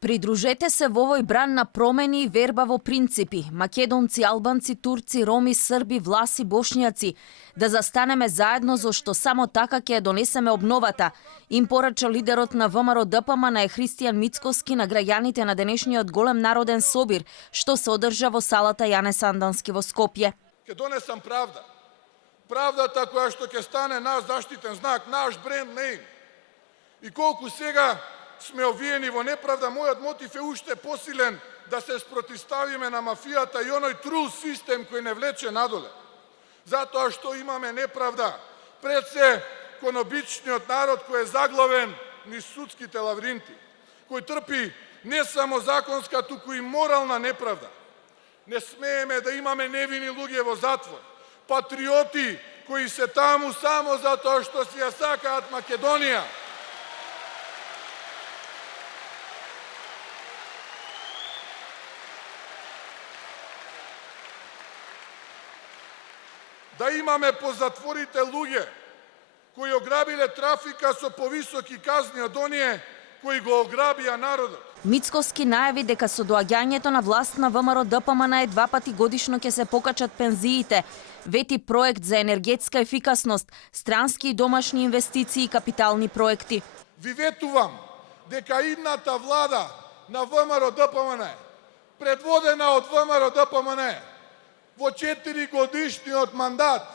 Придружете се во овој бран на промени и верба во принципи. Македонци, албанци, турци, роми, срби, власи, бошњаци. Да застанеме заедно, зашто само така ќе ја донесеме обновата. Им порача лидерот на ВМРО ДПМН Христијан Мицкоски на граѓаните на денешниот голем народен собир, што се одржа во салата Јане Сандански во Скопје. Ќе донесам правда. Правдата која што ќе стане наш заштитен знак, наш бренд нејм. И колку сега сме овиени во неправда, мојот мотив е уште посилен да се спротивставиме на мафијата и оној трул систем кој не влече надоле. Затоа што имаме неправда пред се кон обичниот народ кој е заглавен низ судските лавринти, кој трпи не само законска, туку и морална неправда. Не смееме да имаме невини луѓе во затвор, патриоти кои се таму само затоа што си ја сакаат Македонија. Да имаме по затворите луѓе кои ограбиле трафика со повисоки казни од оние кои го ограбија народот. Мицкоски најави дека со доаѓањето на власт на ВМРО ДПМН 2 пати годишно ќе се покачат пензиите, вети проект за енергетска ефикасност, странски и домашни инвестиции и капитални проекти. Ви ветувам дека идната влада на ВМРО ДПМН, предводена од ВМРО ДПМН, во 4 годишниот мандат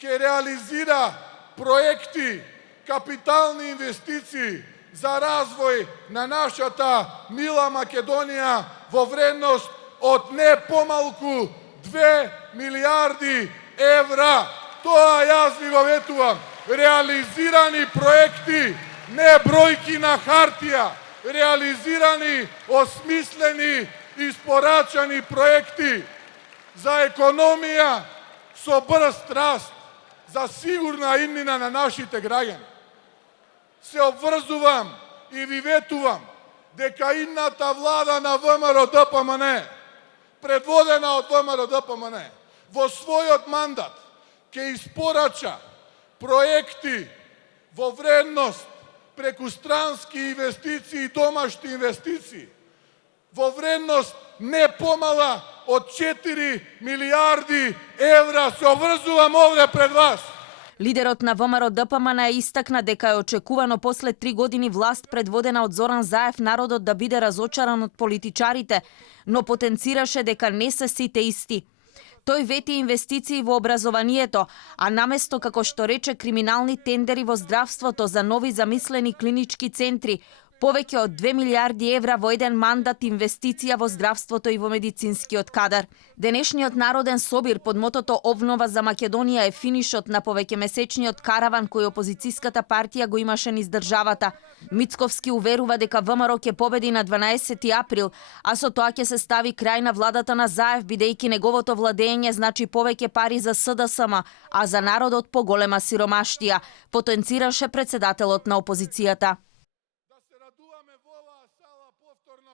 ќе реализира проекти, капитални инвестиции за развој на нашата мила Македонија во вредност од не помалку 2 милиарди евра. Тоа јас ви го ветувам. Реализирани проекти, не бројки на хартија. Реализирани, осмислени, испорачани проекти за економија со брз раст, за сигурна иднина на нашите граѓани. Се обврзувам и ви ветувам дека идната влада на ВМРО ДПМН, предводена од ВМРО ДПМН, во својот мандат ќе испорача проекти во вредност преку странски инвестиции и домашни инвестиции, во вредност не помала од 4 милиарди евра. Се обврзувам овде пред вас. Лидерот на ВМРО ДПМН истакна дека е очекувано после 3 години власт предводена од Зоран Заев народот да биде разочаран од политичарите, но потенцираше дека не се сите исти. Тој вети инвестиции во образованието, а наместо, како што рече, криминални тендери во здравството за нови замислени клинички центри, повеќе од 2 милиарди евра во еден мандат инвестиција во здравството и во медицинскиот кадар. Денешниот народен собир под мотото Обнова за Македонија е финишот на повеќемесечниот караван кој опозицијската партија го имаше низ државата. Мицковски уверува дека ВМРО ќе победи на 12 април, а со тоа ќе се стави крај на владата на Заев, бидејќи неговото владење значи повеќе пари за СДСМ, а за народот поголема сиромаштија, потенцираше председателот на опозицијата.